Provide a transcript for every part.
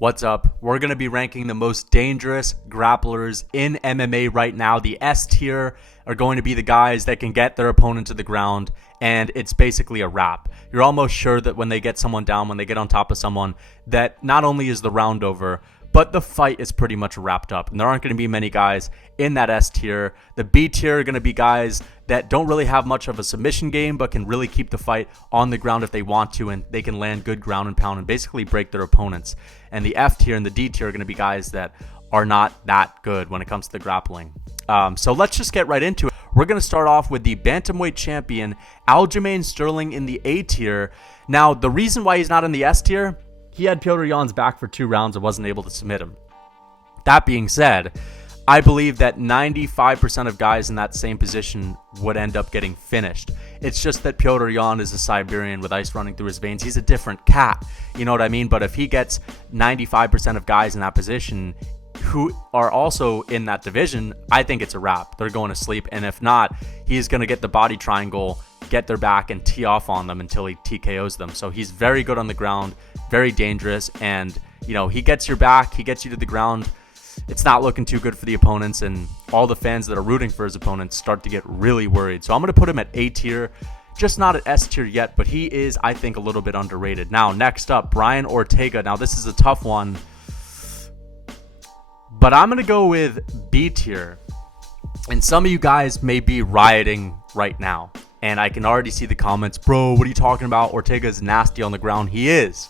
What's up? We're going to be ranking the most dangerous grapplers in MMA right now. The S tier are going to be the guys that can get their opponent to the ground, and it's basically a wrap. You're almost sure that when they get someone down, when they get on top of someone, that not only is the round over, but the fight is pretty much wrapped up. And there aren't going to be many guys in that S tier. The B tier are going to be guys that don't really have much of a submission game, but can really keep the fight on the ground if they want to, and they can land good ground and pound and basically break their opponents. And the F tier and the D tier are going to be guys that are not that good when it comes to the grappling. So let's just get right into it. We're going to start off with the bantamweight champion, Aljamain Sterling, in the A tier. Now, the reason why he's not in the S tier, he had Petr Yan's back for 2 rounds and wasn't able to submit him. That being said, I believe that 95% of guys in that same position would end up getting finished. It's just that Petr Yan is a Siberian with ice running through his veins. He's a different cat. You know what I mean? But if he gets 95% of guys in that position who are also in that division, I think it's a wrap. They're going to sleep. And if not, he's going to get the body triangle, get their back, and tee off on them until he TKOs them. So he's very good on the ground, very dangerous. And, you know, he gets your back, he gets you to the ground. It's not looking too good for the opponents, and all the fans that are rooting for his opponents start to get really worried. So I'm going to put him at A tier, just not at S tier yet, but he is, I think, a little bit underrated. Now, next up, Brian Ortega. Now, this is a tough one, but I'm going to go with B tier. And some of you guys may be rioting right now, and I can already see the comments, bro, what are you talking about? Ortega's nasty on the ground. He is.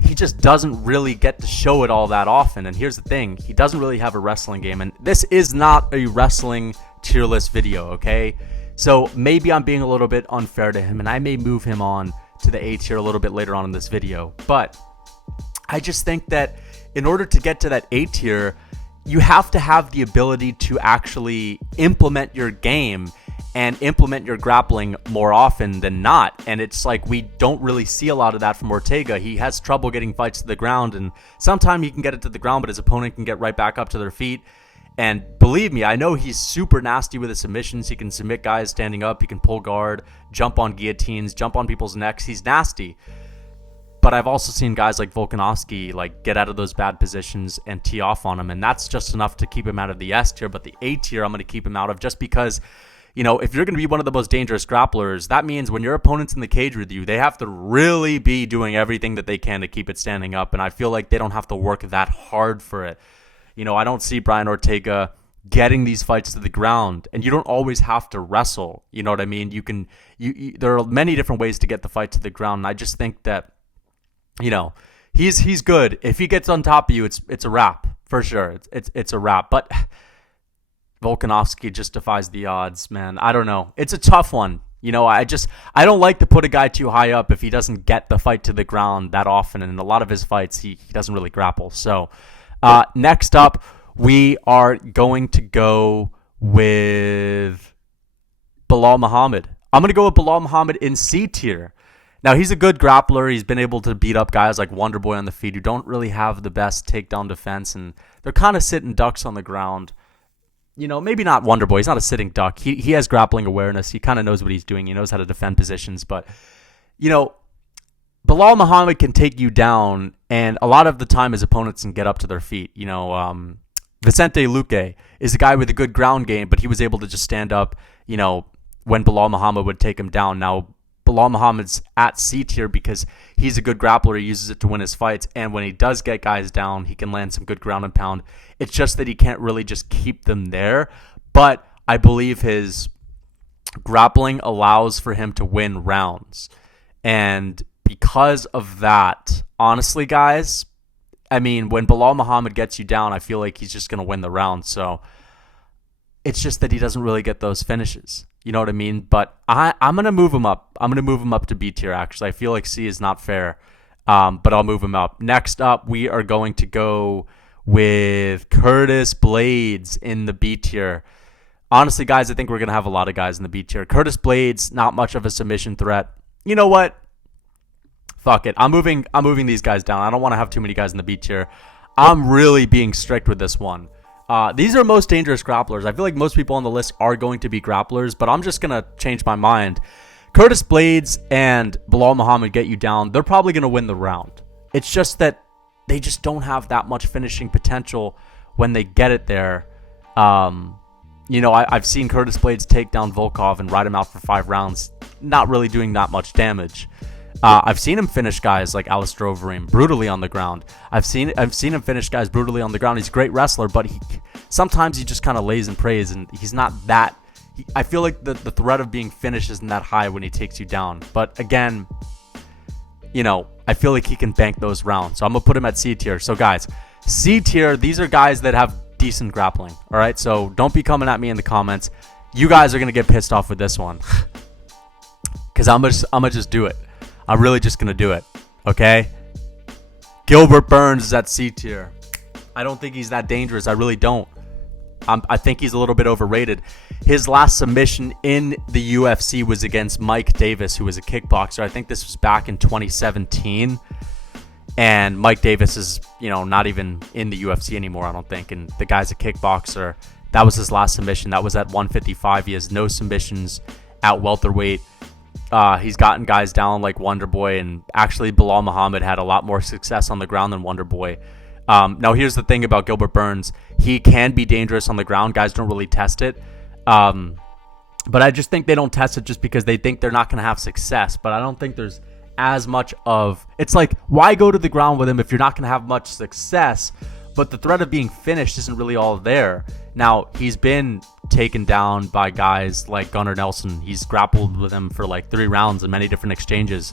He just doesn't really get to show it all that often. And here's the thing, he doesn't really have a wrestling game. And this is not a wrestling tier list video, okay? So maybe I'm being a little bit unfair to him, and I may move him on to the A tier a little bit later on in this video. But I just think that in order to get to that A tier, you have to have the ability to actually implement your game and implement your grappling more often than not. And it's like we don't really see a lot of that from Ortega. He has trouble getting fights to the ground, and sometimes he can get it to the ground, but his opponent can get right back up to their feet. And believe me, I know he's super nasty with his submissions. He can submit guys standing up. He can pull guard, jump on guillotines, jump on people's necks. He's nasty. But I've also seen guys like Volkanovski like get out of those bad positions and tee off on him, and that's just enough to keep him out of the S tier. But the A tier, I'm going to keep him out of just because, you know, if you're going to be one of the most dangerous grapplers, that means when your opponent's in the cage with you, they have to really be doing everything that they can to keep it standing up. And I feel like they don't have to work that hard for it. You know, I don't see Brian Ortega getting these fights to the ground, and you don't always have to wrestle. You know what I mean? There are many different ways to get the fight to the ground. And I just think that, you know, he's good. If he gets on top of you, it's a wrap for sure. It's a wrap. But Volkanovski just defies the odds, man. I don't know. It's a tough one. You know, I don't like to put a guy too high up if he doesn't get the fight to the ground that often. And in a lot of his fights, he doesn't really grapple. So next up, we are going to go with Belal Muhammad. I'm going to go with Belal Muhammad in C tier. Now, he's a good grappler. He's been able to beat up guys like Wonderboy on the feet who don't really have the best takedown defense, and they're kind of sitting ducks on the ground. You know, maybe not Wonderboy. He's not a sitting duck. He has grappling awareness. He kind of knows what he's doing. He knows how to defend positions. But, you know, Belal Muhammad can take you down, and a lot of the time his opponents can get up to their feet. You know, Vicente Luque is a guy with a good ground game, but he was able to just stand up, you know, when Belal Muhammad would take him down. Now, Belal Muhammad's at C tier because he's a good grappler. He uses it to win his fights. And when he does get guys down, he can land some good ground and pound. It's just that he can't really just keep them there. But I believe his grappling allows for him to win rounds. And because of that, honestly, guys, I mean, when Belal Muhammad gets you down, I feel like he's just going to win the round. So it's just that he doesn't really get those finishes. You know what I mean? But I'm going to move him up. I'm going to move him up to B tier, actually. I feel like C is not fair, but I'll move him up. Next up, we are going to go with Curtis Blades in the B tier. Honestly, guys, I think we're going to have a lot of guys in the B tier. Curtis Blades, not much of a submission threat. You know what? Fuck it. I'm moving these guys down. I don't want to have too many guys in the B tier. I'm really being strict with this one. These are most dangerous grapplers. I feel like most people on the list are going to be grapplers, but I'm just going to change my mind. Curtis Blades and Belal Muhammad get you down. They're probably going to win the round. It's just that they just don't have that much finishing potential when they get it there. I've seen Curtis Blades take down Volkov and ride him out for 5 rounds, not really doing that much damage. I've seen him finish guys like Alistair Overeem brutally on the ground. I've seen him finish guys brutally on the ground. He's a great wrestler, but sometimes he just kind of lays and prays, and he's not that. I feel like the threat of being finished isn't that high when he takes you down. But again, I feel like he can bank those rounds. So I'm going to put him at C tier. So guys, C tier, these are guys that have decent grappling. All right, so don't be coming at me in the comments. You guys are going to get pissed off with this one. Because I'm gonna just do it. I'm really just going to do it. Okay? Gilbert Burns is at C tier. I don't think he's that dangerous. I really don't. I think he's a little bit overrated. His last submission in the UFC was against Mike Davis, who was a kickboxer. I think this was back in 2017. And Mike Davis is, not even in the UFC anymore, I don't think. And the guy's a kickboxer. That was his last submission. That was at 155. He has no submissions at welterweight. He's gotten guys down like Wonderboy, and actually Bilal Muhammad had a lot more success on the ground than Wonderboy. Now, here's the thing about Gilbert Burns. He can be dangerous on the ground. Guys don't really test it. But I just think they don't test it just because they think they're not going to have success. But I don't think there's as much of... It's like, why go to the ground with him if you're not going to have much success? But the threat of being finished isn't really all there. Now, he's been taken down by guys like Gunnar Nelson. He's grappled with him for like 3 rounds in many different exchanges.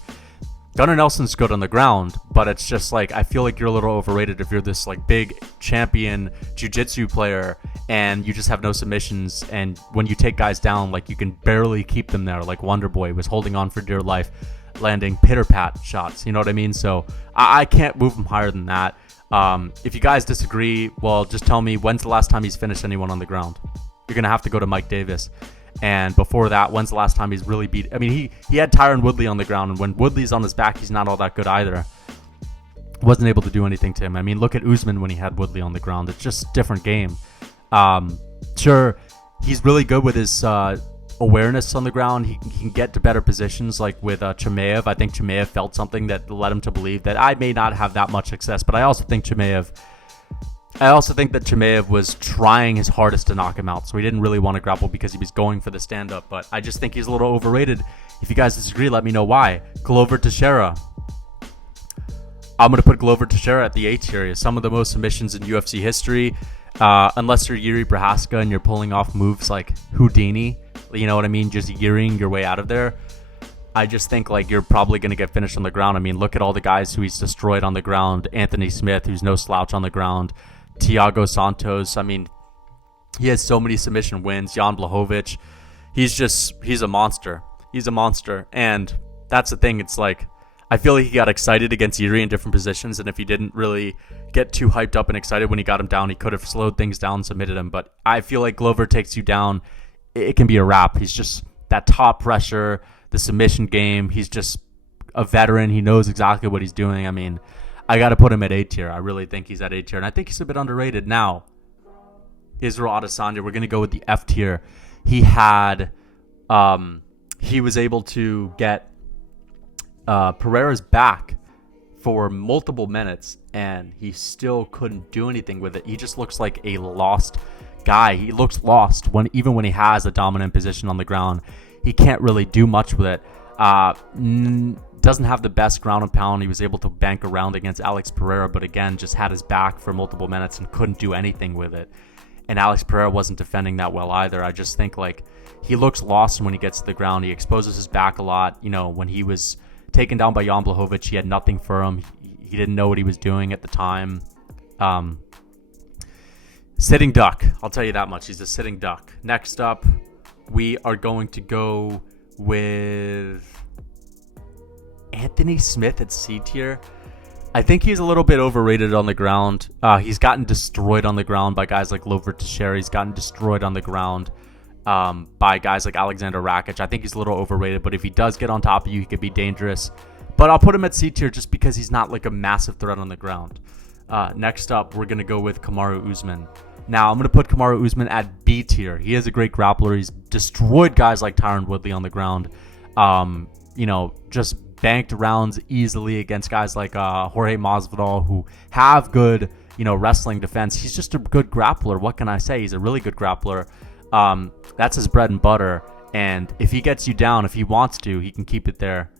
Gunnar Nelson's good on the ground, but it's just like, I feel like you're a little overrated if you're this like big champion jiu-jitsu player and you just have no submissions, and when you take guys down, like, you can barely keep them there. Like Wonderboy was holding on for dear life, landing pitter-pat shots, you know what I mean? So I can't move him higher than that. If you guys disagree, well, just tell me, when's the last time he's finished anyone on the ground? You're going to have to go to Mike Davis. And before that, when's the last time he's really beat... I mean, he had Tyron Woodley on the ground, and when Woodley's on his back, he's not all that good either. Wasn't able to do anything to him. I mean, look at Usman when he had Woodley on the ground. It's just a different game. Sure, he's really good with his awareness on the ground. He can get to better positions, like with Chimaev. I think Chimaev felt something that led him to believe that I may not have that much success, but I also think that Chimaev was trying his hardest to knock him out, so he didn't really want to grapple because he was going for the stand-up. But I just think he's a little overrated. If you guys disagree, let me know why. Glover Teixeira. I'm going to put Glover Teixeira at the A tier. He has some of the most submissions in UFC history. Unless you're Yuri Prohaska and you're pulling off moves like Houdini, you know what I mean? Just gearing your way out of there. I just think like you're probably going to get finished on the ground. I mean, look at all the guys who he's destroyed on the ground. Anthony Smith, who's no slouch on the ground. Thiago Santos. I mean, he has so many submission wins. Jan Blachowicz. He's a monster. He's a monster. And that's the thing. It's like, I feel like he got excited against Yuri in different positions. And if he didn't really get too hyped up and excited when he got him down, he could have slowed things down and submitted him. But I feel like Glover takes you down, it can be a wrap. He's just that top pressure, the submission game. He's just a veteran. He knows exactly what he's doing. I mean, I got to put him at A tier. I really think he's at A tier. And I think he's a bit underrated. Now, Israel Adesanya, we're going to go with the F tier. He was able to get Pereira's back for multiple minutes, and he still couldn't do anything with it. He just looks like a lost guy. He looks lost even when he has a dominant position on the ground. He can't really do much with it. Doesn't have the best ground and pound. He was able to bank around against Alex Pereira, but again, just had his back for multiple minutes and couldn't do anything with it. And Alex Pereira wasn't defending that well either. I just think like he looks lost when he gets to the ground. He exposes his back a lot. You know, when he was taken down by Jan Blachowicz, he had nothing for him. He didn't know what he was doing at the time. Sitting duck. I'll tell you that much. He's a sitting duck. Next up, we are going to go with Anthony Smith at C tier. I think he's a little bit overrated on the ground. He's gotten destroyed on the ground by guys like Glover Teixeira. He's gotten destroyed on the ground by guys like Alexander Rakic. I think he's a little overrated, but if he does get on top of you, he could be dangerous. But I'll put him at C tier just because he's not like a massive threat on the ground. Next up, we're going to go with Kamaru Usman. Now, I'm going to put Kamaru Usman at B tier. He is a great grappler. He's destroyed guys like Tyron Woodley on the ground. Just banked rounds easily against guys like Jorge Masvidal, who have good, wrestling defense. He's just a good grappler. What can I say? He's a really good grappler. That's his bread and butter. And if he gets you down, if he wants to, he can keep it there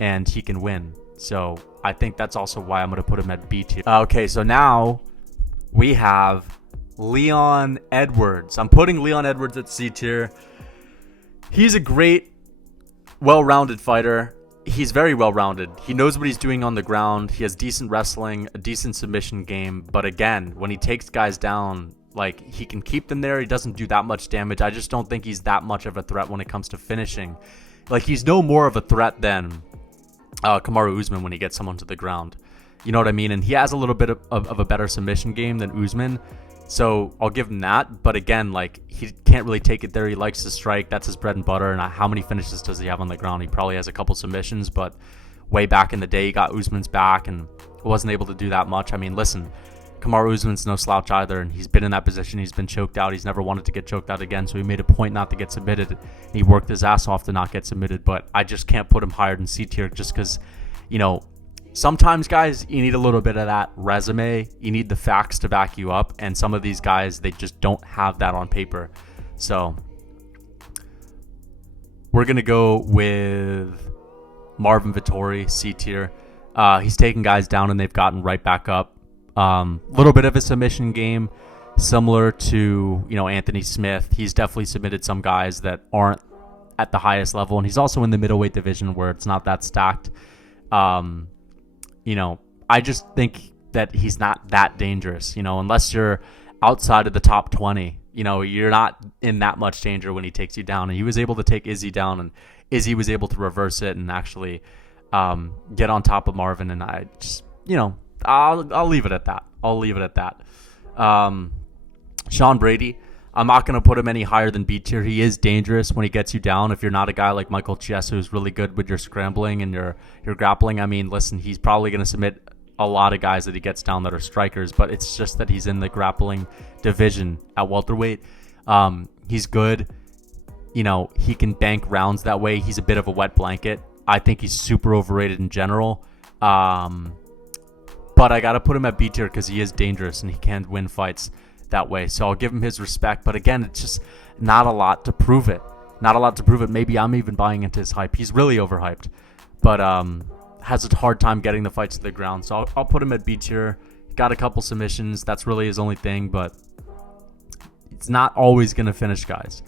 and he can win. So I think that's also why I'm going to put him at B tier. Okay, so now we have Leon Edwards. I'm putting Leon Edwards at C tier. He's a great, well-rounded fighter. He's very well-rounded. He knows what he's doing on the ground. He has decent wrestling, a decent submission game. But again, when he takes guys down, he can keep them there. He doesn't do that much damage. I just don't think he's that much of a threat when it comes to finishing. He's no more of a threat than Kamaru Usman when he gets someone to the ground. You know what I mean? And he has a little bit of a better submission game than Usman. So I'll give him that. But again, he can't really take it there. He likes to strike. That's his bread and butter. And how many finishes does he have on the ground? He probably has a couple submissions, but way back in the day, he got Usman's back and wasn't able to do that much. I mean, listen, Kamaru Usman's no slouch either, and he's been in that position. He's been choked out. He's never wanted to get choked out again, so he made a point not to get submitted. He worked his ass off to not get submitted, but I just can't put him higher than C tier just because, sometimes, guys, you need a little bit of that resume. You need the facts to back you up, and some of these guys, they just don't have that on paper. So we're going to go with Marvin Vettori, C tier. He's taken guys down, and they've gotten right back up. Little bit of a submission game, similar to, Anthony Smith. He's definitely submitted some guys that aren't at the highest level, and he's also in the middleweight division where it's not that stacked. I just think that he's not that dangerous, unless you're outside of the top 20, you're not in that much danger when he takes you down. And he was able to take Izzy down, and Izzy was able to reverse it and actually get on top of Marvin. And I just, I'll leave it at that. Sean Brady, I'm not going to put him any higher than B tier. He is dangerous when he gets you down. If you're not a guy like Michael Chiesa who's really good with your scrambling and your grappling, I mean, listen, he's probably going to submit a lot of guys that he gets down that are strikers, but it's just that he's in the grappling division at welterweight. He's good. He can bank rounds that way. He's a bit of a wet blanket. I think he's super overrated in general. But I got to put him at B tier because he is dangerous and he can win fights that way. So I'll give him his respect. But again, it's just not a lot to prove it. Maybe I'm even buying into his hype. He's really overhyped, but has a hard time getting the fights to the ground. So I'll put him at B tier. Got a couple submissions. That's really his only thing, but it's not always going to finish guys.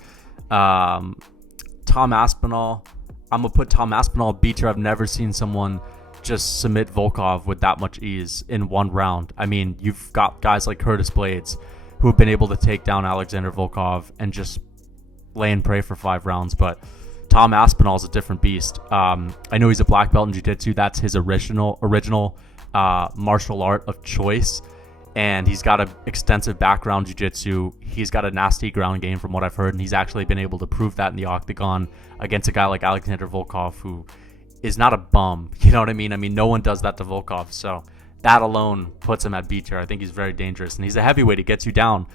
Tom Aspinall. I'm going to put Tom Aspinall at B tier. I've never seen someone just submit Volkov with that much ease in one round. I mean, you've got guys like Curtis Blades who have been able to take down Alexander Volkov and just lay and pray for 5 rounds, but Tom Aspinall is a different beast. I know he's a black belt in jiu-jitsu. That's his original martial art of choice, and he's got an extensive background jiu-jitsu. He's got a nasty ground game from what I've heard, and he's actually been able to prove that in the octagon against a guy like Alexander Volkov, who is not a bum. You know what I mean? I mean, no one does that to Volkov, so that alone puts him at B tier. I think he's very dangerous, and he's a heavyweight. He gets you down.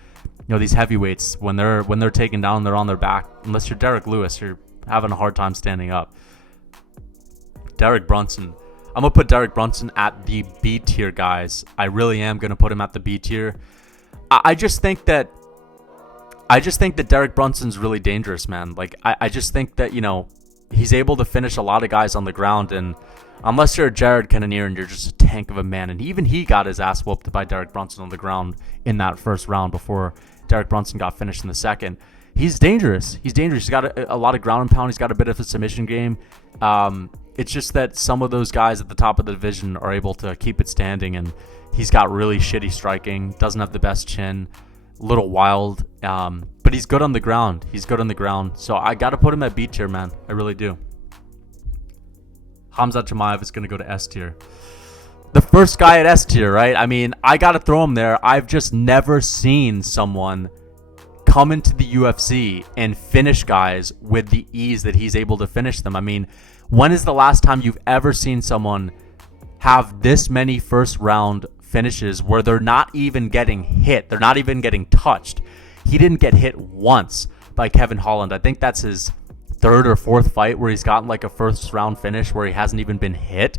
These heavyweights, when they're taken down, they're on their back. Unless you're Derek Lewis, you're having a hard time standing up. Derek Brunson. I'm going to put Derek Brunson at the B tier, guys. I really am going to put him at the B tier. I just think that Derek Brunson's really dangerous, man. I just think that, he's able to finish a lot of guys on the ground, and unless you're Jared Cannonier and you're just a tank of a man, and even he got his ass whooped by Derek Brunson on the ground in that first round before Derek Brunson got finished in the second. He's dangerous. He's got a lot of ground and pound. He's got a bit of a submission game. It's just that some of those guys at the top of the division are able to keep it standing, and he's got really shitty striking, doesn't have the best chin, a little wild, but he's good on the ground. So I got to put him at B tier, man. I really do. Hamzat Chimaev is going to go to S tier. The first guy at S tier, right? I mean, I got to throw him there. I've just never seen someone come into the UFC and finish guys with the ease that he's able to finish them. I mean, when is the last time you've ever seen someone have this many first round finishes where they're not even getting hit? They're not even getting touched. He didn't get hit once by Kevin Holland. I think that's his third or fourth fight where he's gotten like a first round finish where he hasn't even been hit.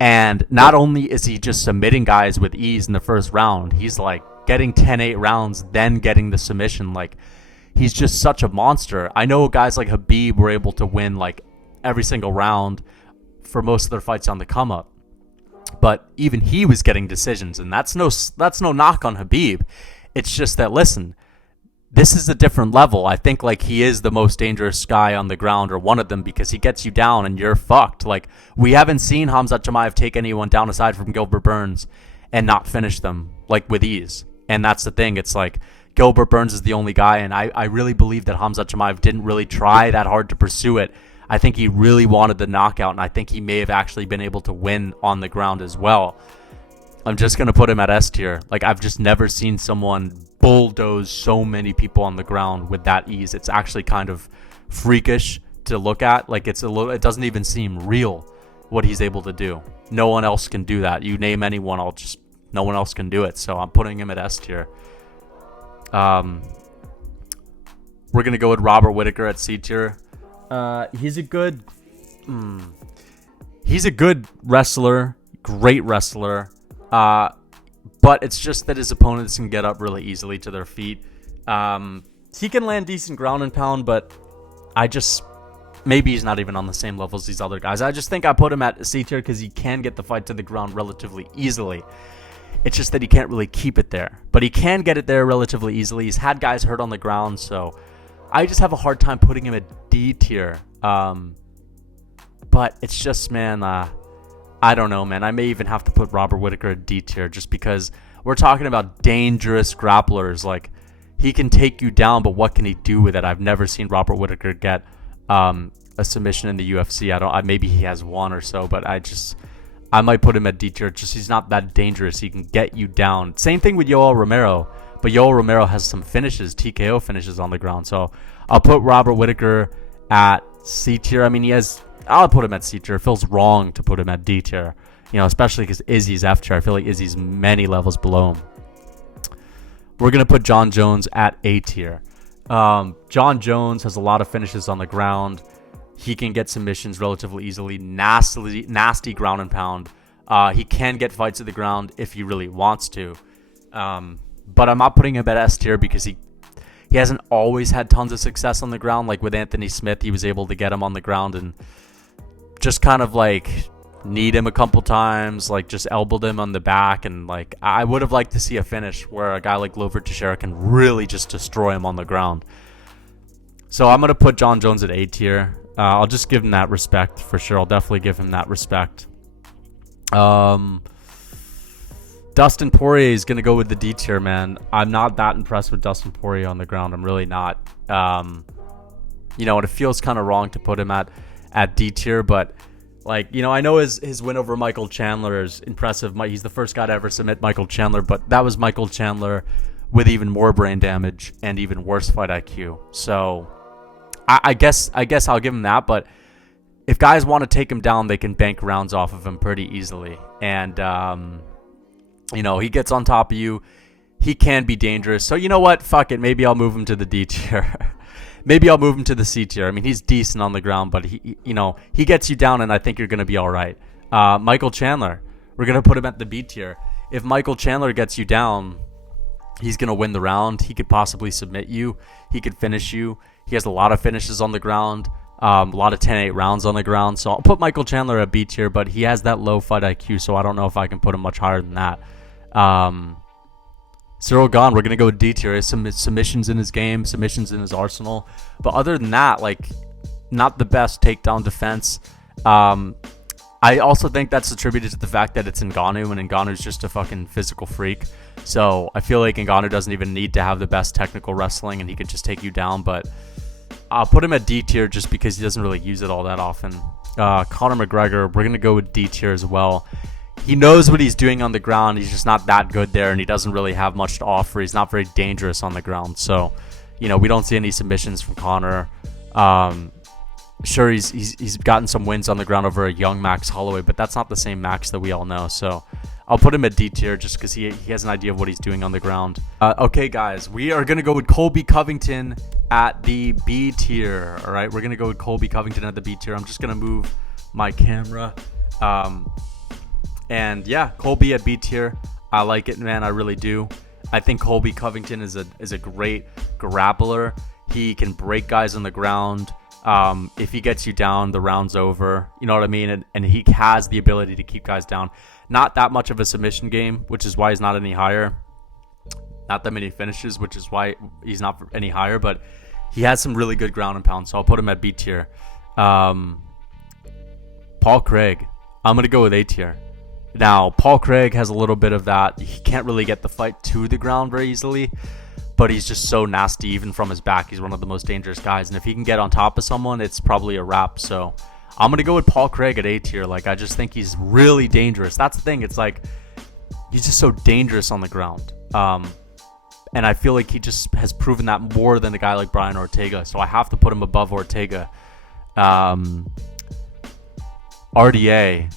And not only is he just submitting guys with ease in the first round, he's like getting 10-8 rounds, then getting the submission. Like, he's just such a monster. I know guys like Khabib were able to win like every single round for most of their fights on the come up, but even he was getting decisions, and that's no knock on Khabib. It's just that, listen, this is a different level. I think like he is the most dangerous guy on the ground, or one of them, because he gets you down and you're fucked. Like, we haven't seen Khamzat Chimaev take anyone down aside from Gilbert Burns and not finish them like with ease. And that's the thing. It's like Gilbert Burns is the only guy, and I really believe that Khamzat Chimaev didn't really try that hard to pursue it. I think he really wanted the knockout, and I think he may have actually been able to win on the ground as well. I'm just going to put him at S tier. Like, I've just never seen someone bulldoze so many people on the ground with that ease. It's actually kind of freakish to look at. Like, it doesn't even seem real what he's able to do. No one else can do that. You name anyone, no one else can do it. So I'm putting him at S tier. We're going to go with Robert Whittaker at C tier. He's a good wrestler, great wrestler. But it's just that his opponents can get up really easily to their feet. He can land decent ground and pound, but maybe he's not even on the same level as these other guys. I just think I put him at C tier because he can get the fight to the ground relatively easily. It's just that he can't really keep it there, but he can get it there relatively easily. He's had guys hurt on the ground, so I just have a hard time putting him at D tier. But it's just, man, I don't know, man. I may even have to put Robert Whittaker at D tier just because we're talking about dangerous grapplers. Like, he can take you down, but what can he do with it? I've never seen Robert Whittaker get a submission in the UFC. Maybe he has one or so, but I might put him at D tier. Just he's not that dangerous. He can get you down. Same thing with Yoel Romero, but Yoel Romero has some finishes, TKO finishes on the ground. So I'll put Robert Whittaker at C tier. I mean, I'll put him at C tier. It feels wrong to put him at D tier, especially because Izzy's F tier. I feel like Izzy's many levels below him. We're going to put John Jones at A tier. John Jones has a lot of finishes on the ground. He can get submissions relatively easily, nasty ground and pound. He can get fights at the ground if he really wants to. But I'm not putting him at S tier because he hasn't always had tons of success on the ground. Like with Anthony Smith, he was able to get him on the ground and just kind of like kneed him a couple times, like just elbowed him on the back. And like, I would have liked to see a finish where a guy like Glover Teixeira can really just destroy him on the ground. So I'm going to put John Jones at A tier. I'll just give him that respect for sure. I'll definitely give him that respect. Dustin Poirier is going to go with the D tier, man. I'm not that impressed with Dustin Poirier on the ground. I'm really not. And it feels kind of wrong to put him at D tier, but like, I know his win over Michael Chandler is impressive. He's the first guy to ever submit Michael Chandler, but that was Michael Chandler with even more brain damage and even worse fight IQ. So I guess I'll give him that, but if guys want to take him down, they can bank rounds off of him pretty easily. And, he gets on top of you. He can be dangerous. So you know what? Fuck it. Maybe I'll move him to the D tier. Maybe I'll move him to the C tier. I mean, he's decent on the ground, but he gets you down, and I think you're going to be all right. Michael Chandler, we're going to put him at the B tier. If Michael Chandler gets you down, he's going to win the round. He could possibly submit you. He could finish you. He has a lot of finishes on the ground, a lot of 10-8 rounds on the ground. So I'll put Michael Chandler at B tier, but he has that low fight IQ, so I don't know if I can put him much higher than that. Cyril Gahn, we're going to go with D tier. He has some submissions in his game, submissions in his arsenal. But other than that, like, not the best takedown defense. I also think that's attributed to the fact that it's Ngannou, and Ngannou's just a fucking physical freak. So I feel like Ngannou doesn't even need to have the best technical wrestling, and he can just take you down. But I'll put him at D tier just because he doesn't really use it all that often. Conor McGregor, we're going to go with D tier as well. He knows what he's doing on the ground. He's just not that good there, and he doesn't really have much to offer. He's not very dangerous on the ground. So, we don't see any submissions from Conor. Sure, he's gotten some wins on the ground over a young Max Holloway, but that's not the same Max that we all know. So I'll put him at D tier just because he has an idea of what he's doing on the ground. Okay, guys, we are going to go with Colby Covington at the B tier. All right, we're going to go with Colby Covington at the B tier. I'm just going to move my camera. And yeah, Colby at B tier. I like it, man. I really do. I think Colby Covington is a great grappler. He can break guys on the ground. If he gets you down, the round's over. You know what I mean? And he has the ability to keep guys down. Not that much of a submission game, which is why he's not any higher. Not that many finishes, which is why he's not any higher. But he has some really good ground and pound, so I'll put him at B tier. Paul Craig, I'm going to go with A tier. Now, Paul Craig has a little bit of that. He can't really get the fight to the ground very easily, but he's just so nasty even from his back. He's one of the most dangerous guys, and if he can get on top of someone, it's probably a wrap. So I'm going to go with Paul Craig at A tier. Like, I just think he's really dangerous. That's the thing. It's like he's just so dangerous on the ground. And I feel like he just has proven that more than a guy like Brian Ortega. So I have to put him above Ortega. RDA.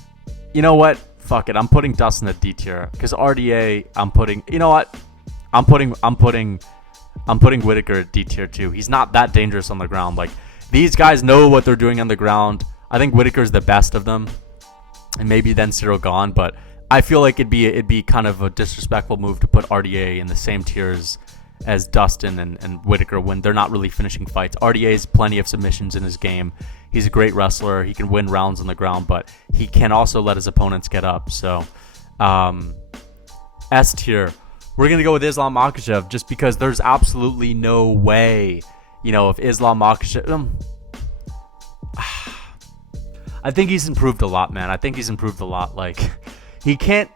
You know what? Fuck it. I'm putting Dustin at D tier. Because RDA, I'm putting... You know what? I'm putting Whitaker at D tier too. He's not that dangerous on the ground. Like, these guys know what they're doing on the ground. I think Whitaker's the best of them. And maybe then Cyril Gahn, but I feel like it'd be kind of a disrespectful move to put RDA in the same tiers as Dustin and Whitaker when they're not really finishing fights. RDA has plenty of submissions in his game. He's a great wrestler. He can win rounds on the ground, but he can also let his opponents get up. So, S tier. We're going to go with Islam Makhachev just because there's absolutely no way, if Islam Makhachev... I think he's improved a lot, man. I think he's improved a lot. Like, he can't,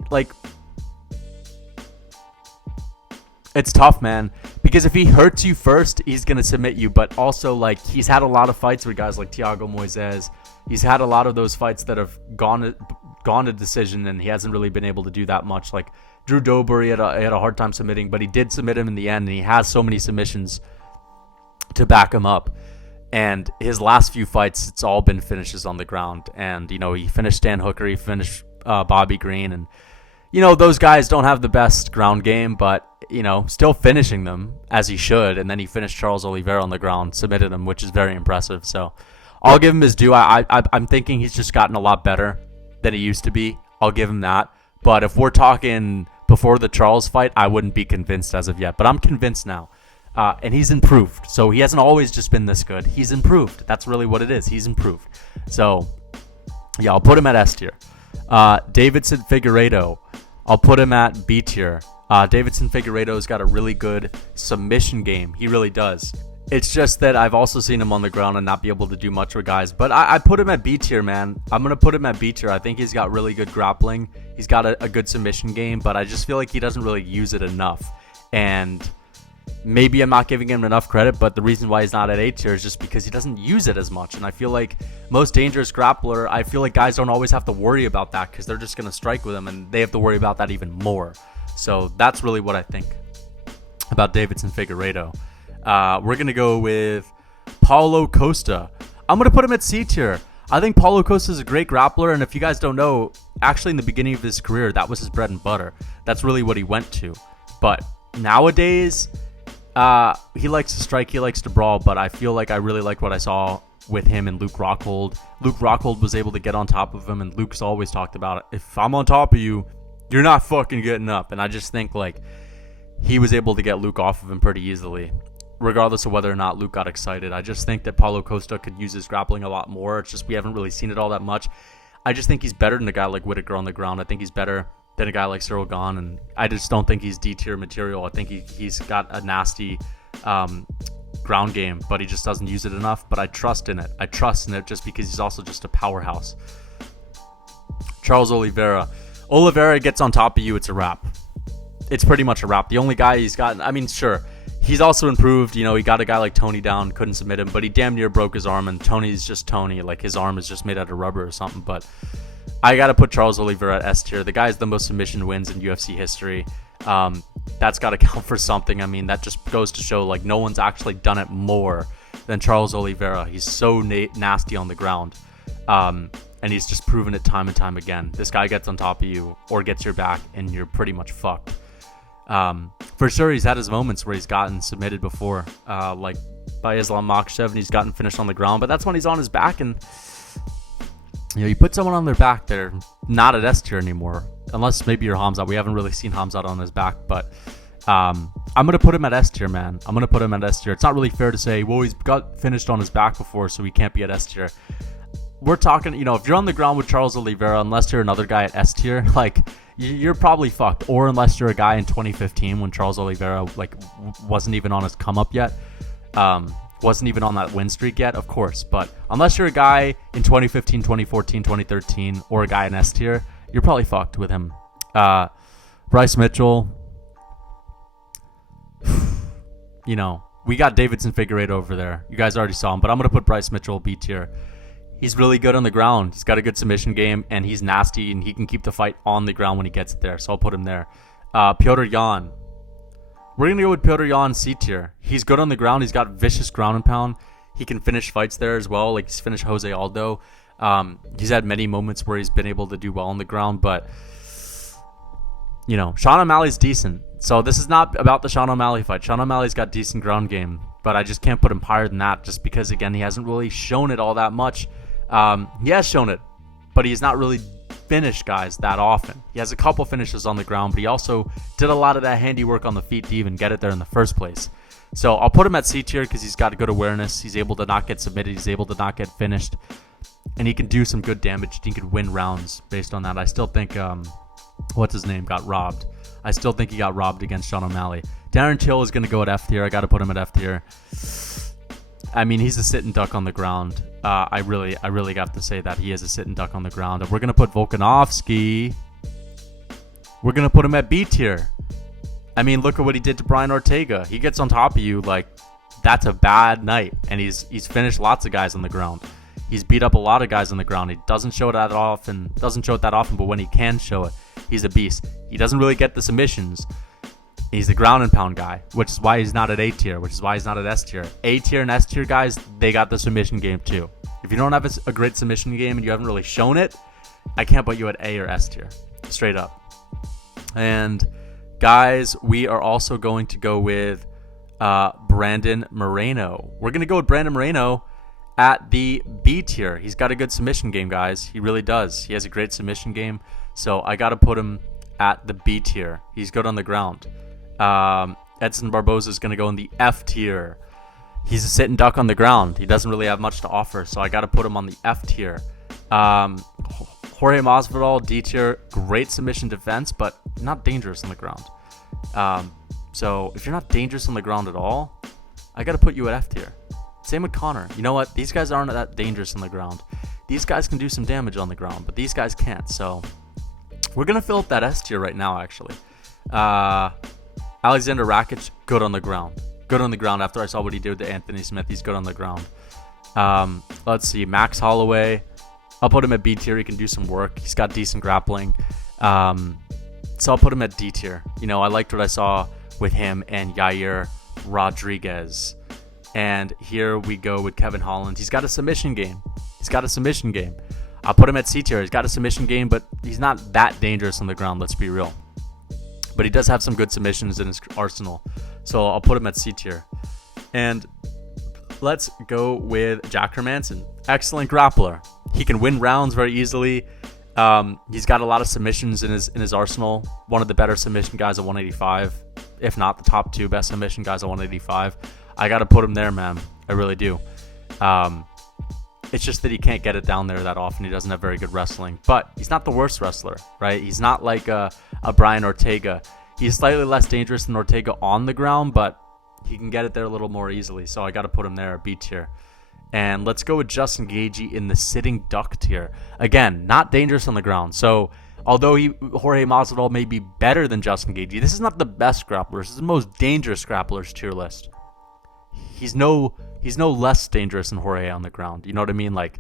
it's tough, man. Because if he hurts you first, he's going to submit you. But also, he's had a lot of fights with guys like Thiago Moises. He's had a lot of those fights that have gone to decision, and he hasn't really been able to do that much. Like, Drew Dober, he had a hard time submitting, but he did submit him in the end, and he has so many submissions to back him up. And his last few fights, it's all been finishes on the ground. And, he finished Stan Hooker, he finished Bobby Green. And, those guys don't have the best ground game, but, still finishing them as he should. And then he finished Charles Oliveira on the ground, submitted him, which is very impressive. So I'll give him his due. I'm thinking he's just gotten a lot better than he used to be. I'll give him that. But if we're talking before the Charles fight, I wouldn't be convinced as of yet. But I'm convinced now. And he's improved. So he hasn't always just been this good. He's improved. That's really what it is. He's improved. So, yeah, I'll put him at S tier. Davidson Figueiredo, I'll put him at B tier. Davidson Figueiredo's got a really good submission game. He really does. It's just that I've also seen him on the ground and not be able to do much with guys. But I put him at B tier, man. I'm going to put him at B tier. I think he's got really good grappling. He's got a good submission game, but I just feel like he doesn't really use it enough. And maybe I'm not giving him enough credit, but the reason why he's not at A tier is just because he doesn't use it as much. And I feel like most dangerous grappler, I feel like guys don't always have to worry about that because they're just going to strike with him, and they have to worry about that even more. So that's really what I think about Davidson Figueiredo. We're going to go with Paulo Costa. I'm going to put him at C tier. I think Paulo Costa is a great grappler, and if you guys don't know, actually in the beginning of his career, that was his bread and butter. That's really what he went to. But nowadays, he likes to strike, he likes to brawl, but I feel like I really like what I saw with him and Luke Rockhold. Luke Rockhold was able to get on top of him, and Luke's always talked about it. If I'm on top of you, you're not fucking getting up. And I just think he was able to get Luke off of him pretty easily, regardless of whether or not Luke got excited. I just think that Paulo Costa could use his grappling a lot more. It's just we haven't really seen it all that much. I just think he's better than a guy like Whitaker on the ground. I think he's better than a guy like Cyril Gahn, and I just don't think he's D-tier material. I think he's got a nasty ground game, but he just doesn't use it enough. But I trust in it. I trust in it just because he's also just a powerhouse. Charles Oliveira. Oliveira gets on top of you, it's a wrap. It's pretty much a wrap. The only guy he's gotten, I mean, sure, he's also improved. He got a guy like Tony down, couldn't submit him, but he damn near broke his arm, and Tony's just Tony. Like, his arm is just made out of rubber or something. But I got to put Charles Oliveira at S tier. The guy's the most submission wins in UFC history. That's got to count for something. I mean, that just goes to show, no one's actually done it more than Charles Oliveira. He's so nasty on the ground. And he's just proven it time and time again. This guy gets on top of you or gets your back, and you're pretty much fucked. For sure, he's had his moments where he's gotten submitted before, like by Islam Makhachev, and he's gotten finished on the ground. But that's when he's on his back, and you put someone on their back, they're not at S tier anymore, unless maybe you're Hamzat. We haven't really seen Hamzat on his back, but I'm gonna put him at S tier, man. I'm gonna put him at S tier. It's not really fair to say, well, he's got finished on his back before, so he can't be at S tier. We're talking, if you're on the ground with Charles Oliveira, unless you're another guy at S tier, like, you're probably fucked. Or unless you're a guy in 2015 when Charles Oliveira wasn't even on his come up yet, wasn't even on that win streak yet, of course. But unless you're a guy in 2015, 2014, 2013, or a guy in S tier, you're probably fucked with him. Bryce Mitchell, we got Davidson Figueiredo over there. You guys already saw him, but I'm gonna put Bryce Mitchell B tier. He's really good on the ground. He's got a good submission game, and he's nasty, and he can keep the fight on the ground when he gets there. So I'll put him there. Petr Yan. We're going to go with Petr Yan C tier. He's good on the ground. He's got vicious ground and pound. He can finish fights there as well. Like, he's finished Jose Aldo. He's had many moments where he's been able to do well on the ground, but, Sean O'Malley's decent. So this is not about the Sean O'Malley fight. Sean O'Malley's got decent ground game, but I just can't put him higher than that just because, again, he hasn't really shown it all that much. He has shown it, but he's not really finished guys that often. He has a couple finishes on the ground, but he also did a lot of that handiwork on the feet to even get it there in the first place. So I'll put him at C tier because he's got a good awareness. He's able to not get submitted. He's able to not get finished, and he can do some good damage. He can win rounds based on that. I still think, what's his name, got robbed. I still think he got robbed against Sean O'Malley. Darren Till is going to go at F tier. I got to put him at F tier. I mean, he's a sit and duck on the ground. I really got to say that he is a sit and duck on the ground. And we're going to put Volkanovski. We're going to put him at B tier. I mean, look at what he did to Brian Ortega. He gets on top of you like that's a bad night. And he's finished lots of guys on the ground. He's beat up a lot of guys on the ground. He doesn't show it that often, but when he can show it, he's a beast. He doesn't really get the submissions. He's the ground and pound guy, which is why he's not at A tier, which is why he's not at S tier. A tier and S tier guys, they got the submission game too. If you don't have a great submission game and you haven't really shown it, I can't put you at A or S tier, straight up. And guys, we are also going to go with Brandon Moreno. We're going to go with Brandon Moreno at the B tier. He's got a good submission game, guys. He really does. He has a great submission game, so I got to put him at the B tier. He's good on the ground. Edson Barboza is going to go in the F tier. He's a sit and duck on the ground. He doesn't really have much to offer, so I got to put him on the F tier. Jorge Masvidal, D tier. Great submission defense, but not dangerous on the ground. So if you're not dangerous on the ground at all, I got to put you at F tier. Same with Connor. You know what? These guys aren't that dangerous on the ground. These guys can do some damage on the ground, but these guys can't. So we're going to fill up that S tier right now, actually. Alexander Rakic, good on the ground. Good on the ground after I saw what he did to Anthony Smith. He's good on the ground. Let's see. Max Holloway, I'll put him at B tier. He can do some work. He's got decent grappling. So I'll put him at D tier. I liked what I saw with him and Yair Rodriguez. And here we go with Kevin Holland. He's got a submission game. I'll put him at C tier. He's got a submission game, but he's not that dangerous on the ground, let's be real. But he does have some good submissions in his arsenal. So I'll put him at C tier. And let's go with Jack Hermanson. Excellent grappler. He can win rounds very easily. He's got a lot of submissions in his arsenal. One of the better submission guys at 185, if not the top two best submission guys at 185. I got to put him there, man. I really do. It's just that he can't get it down there that often. He doesn't have very good wrestling. But he's not the worst wrestler, right? He's not like a Brian Ortega. He's slightly less dangerous than Ortega on the ground, but he can get it there a little more easily. So I got to put him there, B tier. And let's go with Justin Gaethje in the sitting duck tier. Again, not dangerous on the ground. So although Jorge Masvidal may be better than Justin Gaethje, this is not the best grappler. This is the most dangerous grapplers tier list. He's no less dangerous than Jorge on the ground. You know what I mean? Like,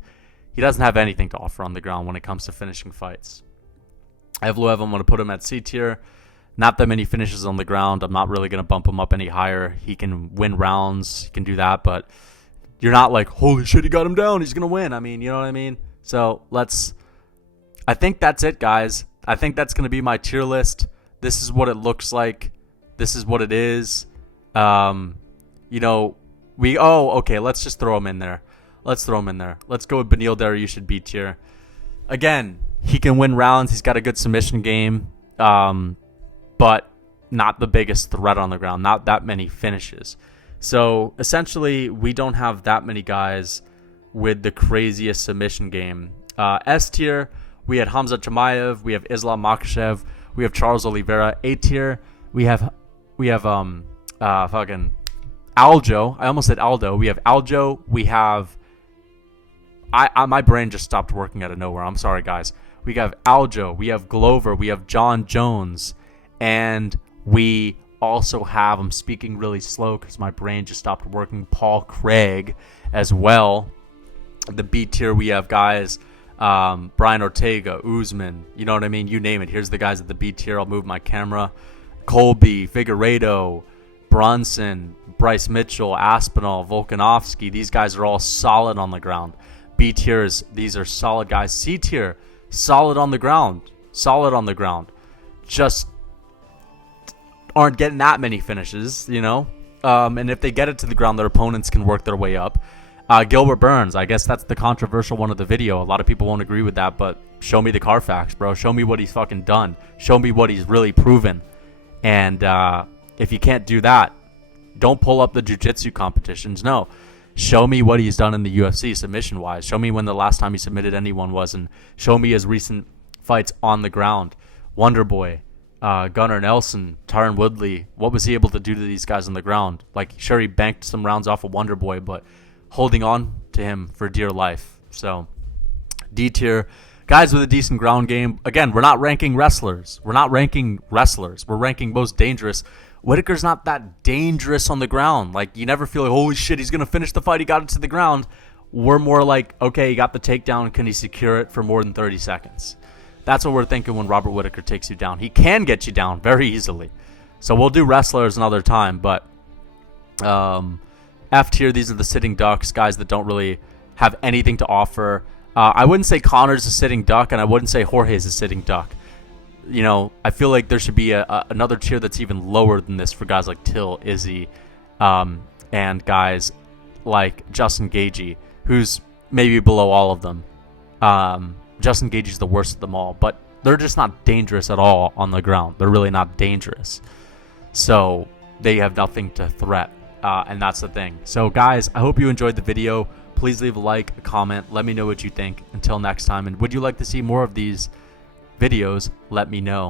he doesn't have anything to offer on the ground when it comes to finishing fights. Evloev, I'm going to put him at C tier. Not that many finishes on the ground. I'm not really going to bump him up any higher. He can win rounds. He can do that, but you're not like, holy shit, he got him down. He's going to win. I mean, you know what I mean? So I think that's it, guys. I think that's going to be my tier list. This is what it looks like. This is what it is. Okay, let's just throw him in there. Let's throw him in there. Let's go with Beneil Dariush B tier. Again, he can win rounds. He's got a good submission game, but not the biggest threat on the ground. Not that many finishes. So essentially, we don't have that many guys with the craziest submission game. S tier, we had Hamza Chimaev, we have Islam Makhachev, we have Charles Oliveira. A tier, we have fucking Aljo. I almost said Aldo. We have Aljo. We have my brain just stopped working out of nowhere. I'm sorry, guys. We have Aljo. We have Glover. We have John Jones, and we also have, I'm speaking really slow because my brain just stopped working, Paul Craig as well. The B tier, we have guys, Brian Ortega, Usman, you know what I mean? You name it. Here's the guys at the B tier. I'll move my camera. Colby, Figueiredo, Brunson, Bryce Mitchell, Aspinall, Volkanovski. These guys are all solid on the ground. B tiers, these are solid guys. C tier, solid on the ground. Solid on the ground. Just aren't getting that many finishes, you know? And if they get it to the ground, their opponents can work their way up. Gilbert Burns, I guess that's the controversial one of the video. A lot of people won't agree with that, but show me the Carfax, bro. Show me what he's fucking done. Show me what he's really proven. And if you can't do that, don't pull up the jiu-jitsu competitions. No. Show me what he's done in the UFC submission-wise. Show me when the last time he submitted anyone was, and show me his recent fights on the ground. Wonderboy, Gunnar Nelson, Tyron Woodley. What was he able to do to these guys on the ground? Like, sure, he banked some rounds off of Wonderboy, but holding on to him for dear life. So, D tier. Guys with a decent ground game. Again, we're not ranking wrestlers. We're ranking most dangerous. Whitaker's not that dangerous on the ground. Like, you never feel like, holy shit, he's going to finish the fight. He got it to the ground. We're more like, okay, he got the takedown. Can he secure it for more than 30 seconds? That's what we're thinking when Robert Whitaker takes you down. He can get you down very easily. So we'll do wrestlers another time. But F tier, these are the sitting ducks, guys that don't really have anything to offer. I wouldn't say Connor's a sitting duck, and I wouldn't say Jorge's a sitting duck. You know, I feel like there should be another tier that's even lower than this for guys like Till, Izzy, and guys like Justin Gaethje, who's maybe below all of them. Justin Gaethje's the worst of them all, but they're just not dangerous at all on the ground. They're really not dangerous. So they have nothing to threat, and that's the thing. So guys, I hope you enjoyed the video. Please leave a like, a comment. Let me know what you think. Until next time, and would you like to see more of these videos? Let me know.